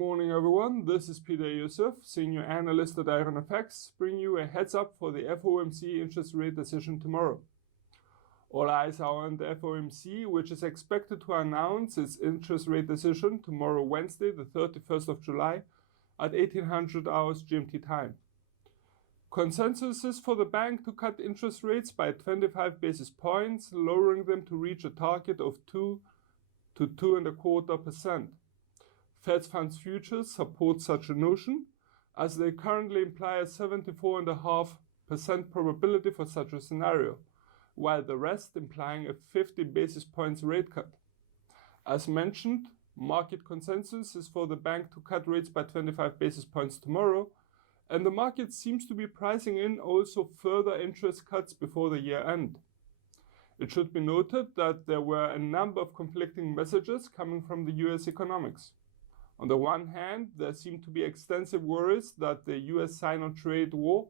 morning everyone, this is Peter Youssef, Senior Analyst at IronFX, bringing you a heads up for the FOMC interest rate decision tomorrow. All eyes are on the FOMC, which is expected to announce its interest rate decision tomorrow Wednesday, the 31st of July at 1800 hours GMT time. Consensus is for the bank to cut interest rates by 25 basis points, lowering them to reach a target of 2 to 2.25%. Fed funds futures support such a notion, as they currently imply a 74.5% probability for such a scenario, while the rest implying a 50 basis points rate cut. As mentioned, market consensus is for the bank to cut rates by 25 basis points tomorrow, and the market seems to be pricing in also further interest cuts before the year end. It should be noted that there were a number of conflicting messages coming from the US economics. On the one hand, there seem to be extensive worries that the US-Sino trade war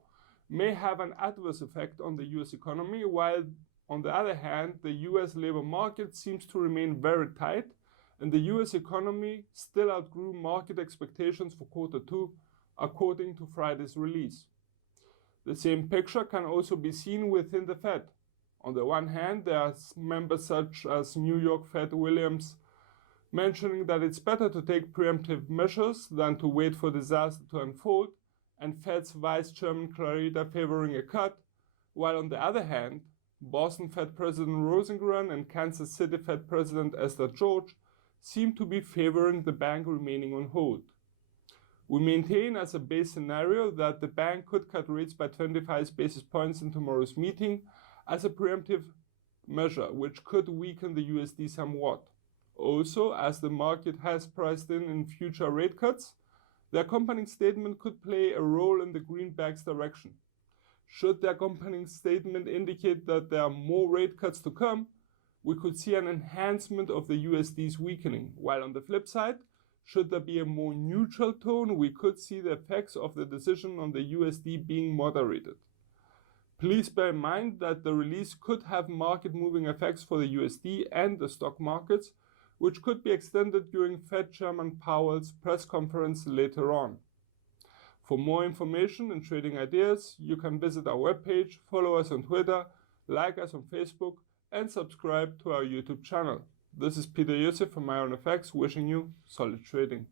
may have an adverse effect on the US economy, while on the other hand, the US labor market seems to remain very tight, and the US economy still outgrew market expectations for Q2, according to Friday's release. The same picture can also be seen within the Fed. On the one hand, there are members such as New York Fed Williams mentioning that it's better to take preemptive measures than to wait for disaster to unfold, and Fed's Vice Chairman Clarida favoring a cut, while on the other hand, Boston Fed President Rosengren and Kansas City Fed President Esther George seem to be favoring the bank remaining on hold. We maintain as a base scenario that the bank could cut rates by 25 basis points in tomorrow's meeting as a preemptive measure, which could weaken the USD somewhat. Also, as the market has priced in future rate cuts, the accompanying statement could play a role in the greenback's direction. Should the accompanying statement indicate that there are more rate cuts to come, we could see an enhancement of the USD's weakening, while on the flip side, should there be a more neutral tone, we could see the effects of the decision on the USD being moderated. Please bear in mind that the release could have market-moving effects for the USD and the stock markets, which could be extended during Fed Chairman Powell's press conference later on. For more information and trading ideas, you can visit our webpage, follow us on Twitter, like us on Facebook, and subscribe to our YouTube channel. This is Peter Youssef from IronFX, wishing you solid trading.